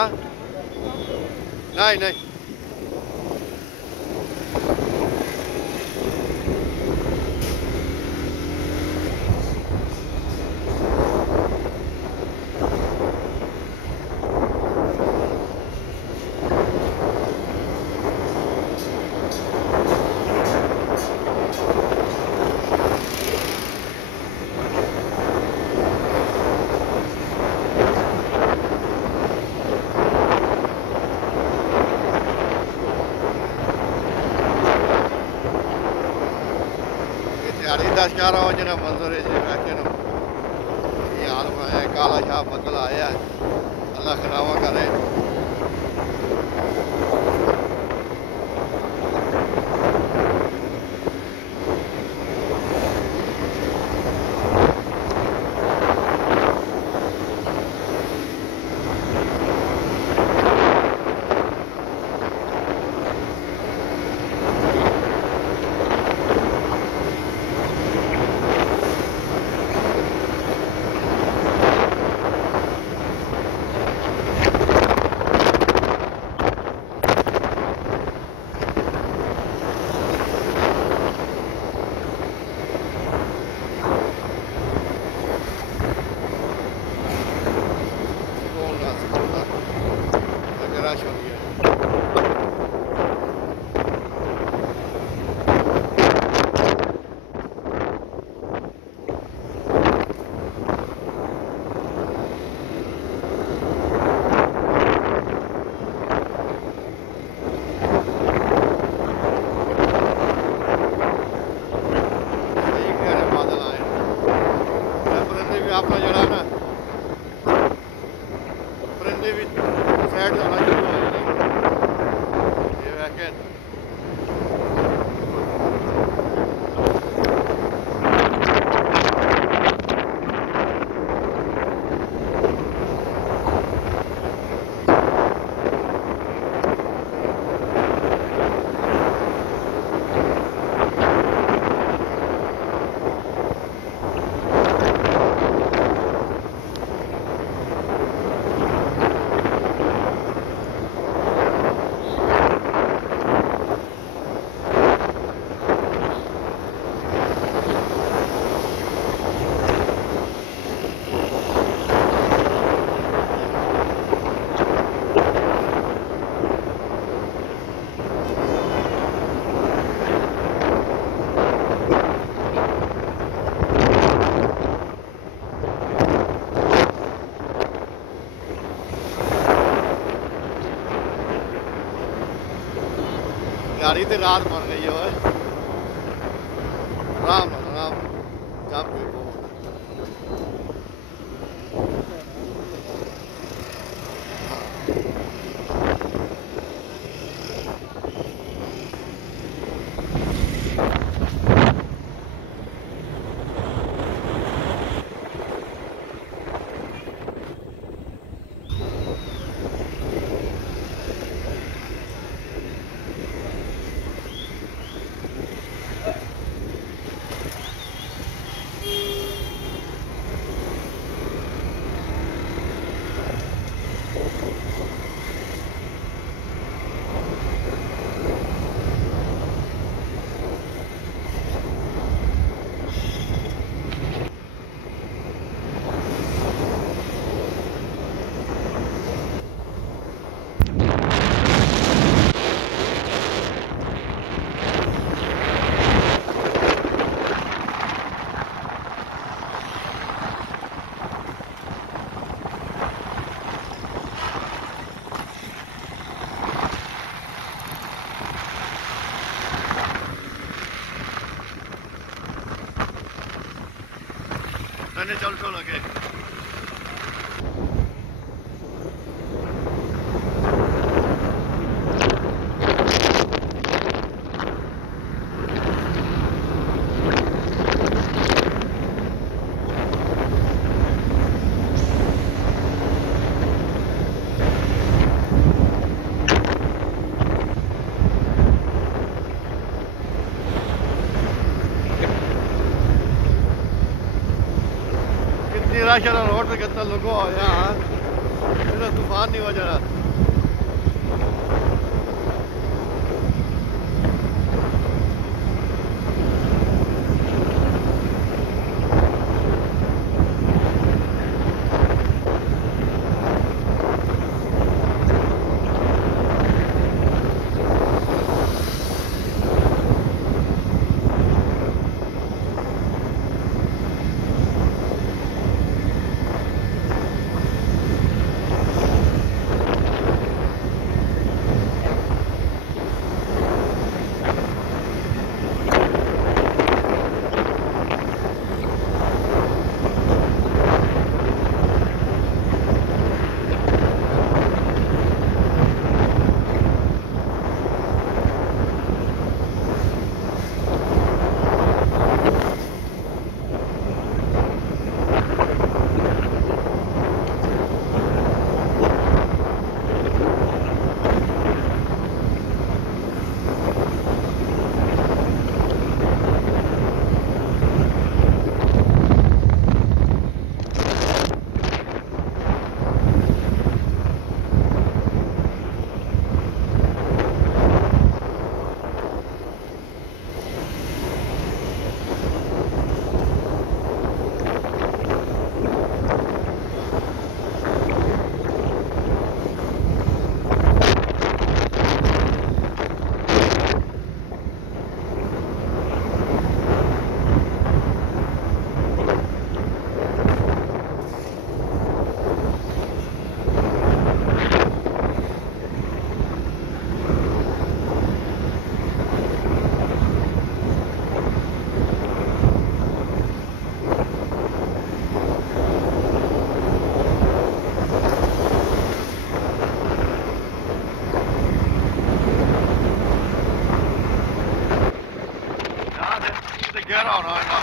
हाँ नहीं नहीं दस 11 बजे ना मंजूर है बैठे ना ये हाल में काला शाह बदल आया अल्लाह खराबा करे आपका जरा ना परिंदे भी साइड जाना शुरू हो गए ये वैकेंड गाड़ी तो रात मर गई है राम राम जब चल चल लगे रोड पे कितना लोगों यार तूफान नहीं हो जाना। Get on, I know.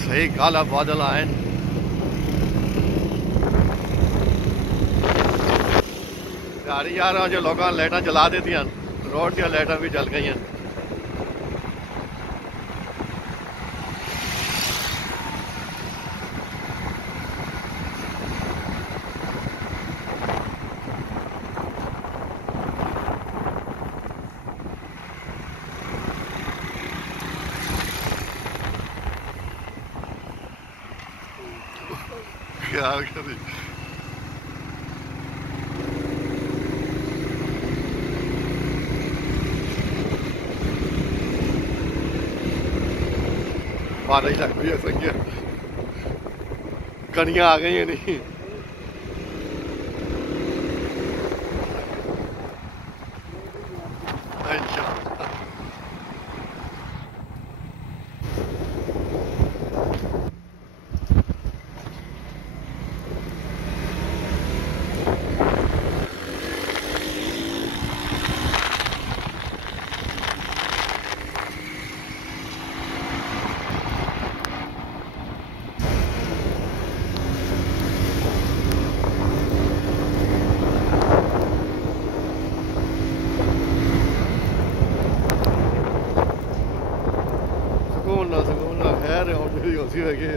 सही काला बादल आए गाड़ी जा रहा जो लोग लाइटा जला देती रोड दी लाइटा भी जल गई क्या करें बारिश लग रही है सही कनियां आ गई नहीं अच्छा उसी लगे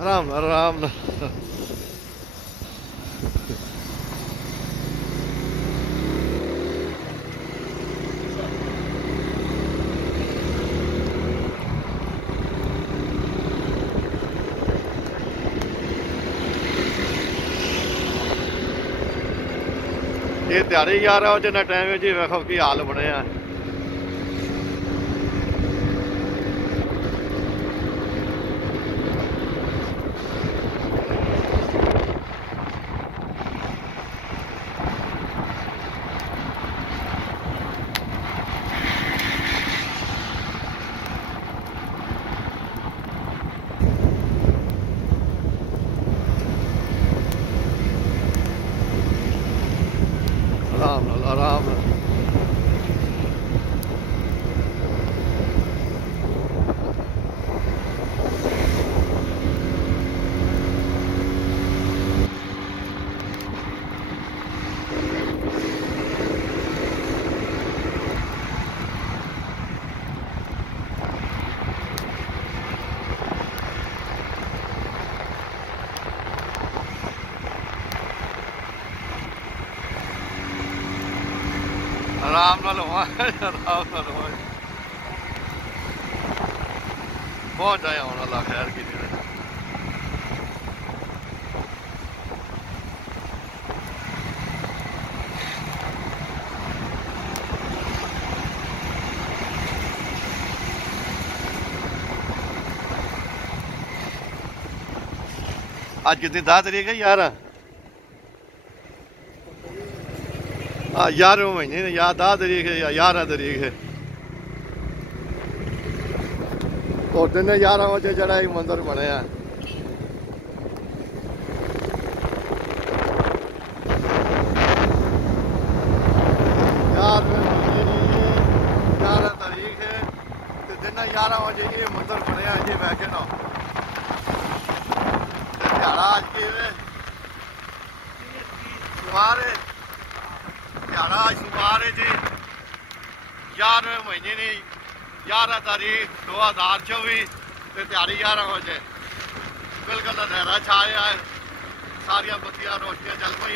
आराम आराम ये दिहाड़ी 11 वजे ना टाइम जी वेखो की हाल बनया। आराम नाल आराम नाल। आराम नाल आराम नाल पहुंच जाए हूँ। अल्लाह खैर की आज कितनी 10 तारीख है यार। हाँ 11वें महीने ने या 10 तारीख है या 11 तारीख है। और दिन 11 बजे जरा एक मंदिर बनया। यार 11 तारीख है तो दिन 11 बजे ये मंदिर बनया जी वैसे ना दिहाड़ा आज की सोमवार है। दिहाड़ा आज सोमवार है जी 11वें महीने ने 11 तारीख 2024 ते दिहाड़ी 11 बजे बिल्कुल अंधेरा छाया है। सारिया बत्तियां रोशनियां चल पई।